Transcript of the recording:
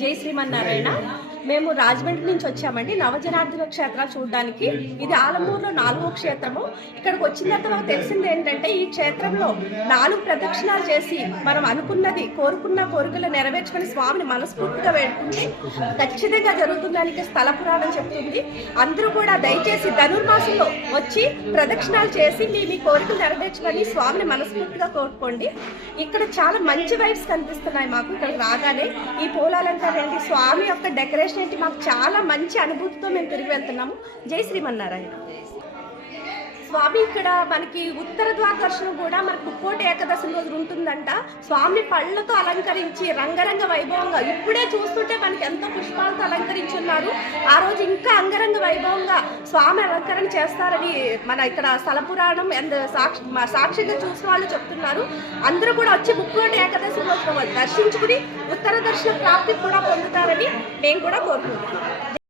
జై శ్రీమన్నారాయణ మేము రాజమండ్రి నుంచి వచ్చామండి. నవజనార్దన క్షేత్రాలు చూడడానికి. ఇది ఆలమూరులో నాలుగో క్షేత్రము. ఇక్కడికి వచ్చిన తర్వాత మాకు తెలిసింది ఏంటంటే ఈ క్షేత్రంలో నాలుగు ప్రదక్షిణాలు చేసి మనం అనుకున్నది కోరుకున్న కోరికలు నెరవేర్చుకుని స్వామిని మనస్ఫూర్తిగా వేడుకుంటే ఖచ్చితంగా జరుగుతుందానికి స్థల పురాణం చెప్తుంది. అందరూ కూడా దయచేసి ధనుర్మాసంలో వచ్చి ప్రదక్షిణాలు చేసి మీ మీ కోరికలు నెరవేర్చుకొని స్వామిని మనస్ఫూర్తిగా కోరుకోండి. ఇక్కడ చాలా మంచి వైబ్స్ కనిపిస్తున్నాయి మాకు ఇక్కడ రాగానే. ఈ పూలాలంకారం స్వామి యొక్క డెకరేషన్ ఏంటి? మాకు చాలా మంచి అనుభూతితో మేము తిరిగి వెళ్తున్నాము. జై శ్రీమన్నారాయణ. స్వామి ఇక్కడ మనకి ఉత్తర ద్వార దర్శనం కూడా మనకి ముక్కోటి ఏకదశి రోజు ఉంటుందంట. స్వామి పళ్ళతో అలంకరించి రంగరంగ వైభవంగా ఇప్పుడే చూస్తుంటే మనకి ఎంతో పుష్పాలతో అలంకరించి ఉన్నారు ఆ రోజు ఇంకా అంగరంగ వైభవంగా స్వామి అలంకరణ చేస్తారని మన ఇక్కడ స్థల పురాణం అండ్ సాక్షి సాక్షిగా చూసిన వాళ్ళు చెప్తున్నారు. అందరూ కూడా వచ్చి ముక్కోటి ఏకదశి రోజు దర్శించుకుని ఉత్తర దర్శన ప్రాప్తి కూడా పొందుతారని మేము కూడా కోరుకుంటున్నాం